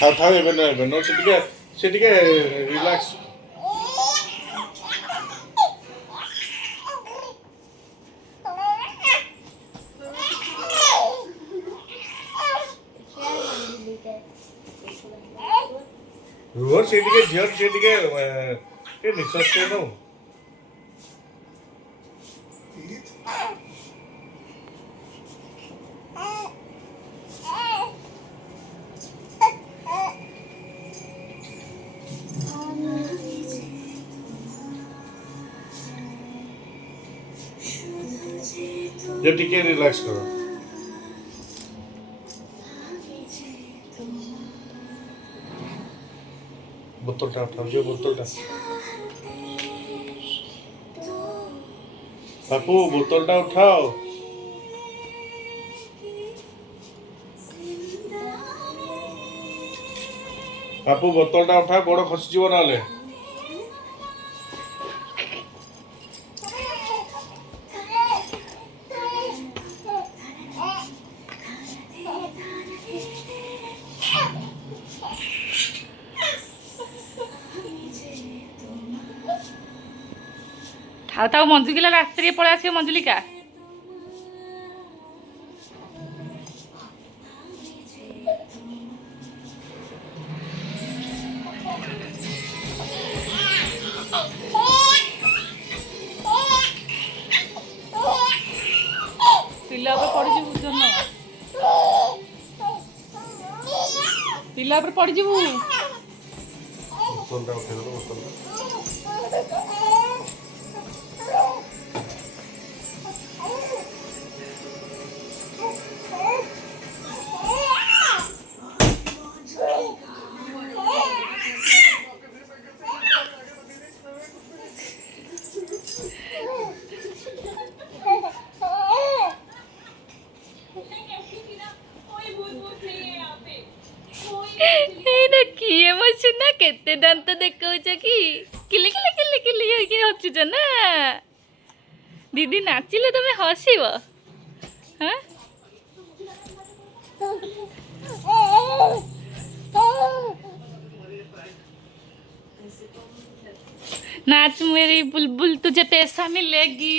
ଥାଉ ଏବେ ନୁହେଁ ଏବେ ନୁହେଁ ସେ ଟିକେ ରିଲାକ୍ସ। ରୁହ ସେ ଟିକେ ଝିଅ ସେ ଟିକେ ନିଶ୍ୱାସ ଟିକେ ନଉ। ଯେ ଟିକେ ରିଲାକ୍ସ କର। ବୋତଲଟା ଉଠାଉ ଯେ ବୋତଲଟା ବାପୁ ବୋତଲଟା ଉଠାଅ। ବାପୁ ବୋତଲଟା ଉଠା ଗୋଡ଼ ଖସିଯିବ ନହେଲେ। ଥାଉ ଥାଉ ମଞ୍ଜୁଲିକା ରାତିରେ ପଳେଇ ଆସିବ ମଞ୍ଜୁଲିକା। ପିଲା ଉପରେ ପଡ଼ିଯିବୁ ଜନ୍ମ, ପିଲା ଉପରେ ପଡ଼ିଯିବୁ। ବୋତଲଟା ଉଠେଇଦେଲ ବୋତଲଟା। ଏଇଟା କିଏ ବସୁ ନା କେତେ ଦାନ୍ତ ଦେଖାଉଛ କି କିଲି କିଲି କିଲି କିଲି ହେଇକି ହସୁଛ ନା। ଦିଦି ନାଚିଲେ ତମେ ହସିବ। ହଁ नाच मेरी बुलबुल तुझे पैसा मिलेगी।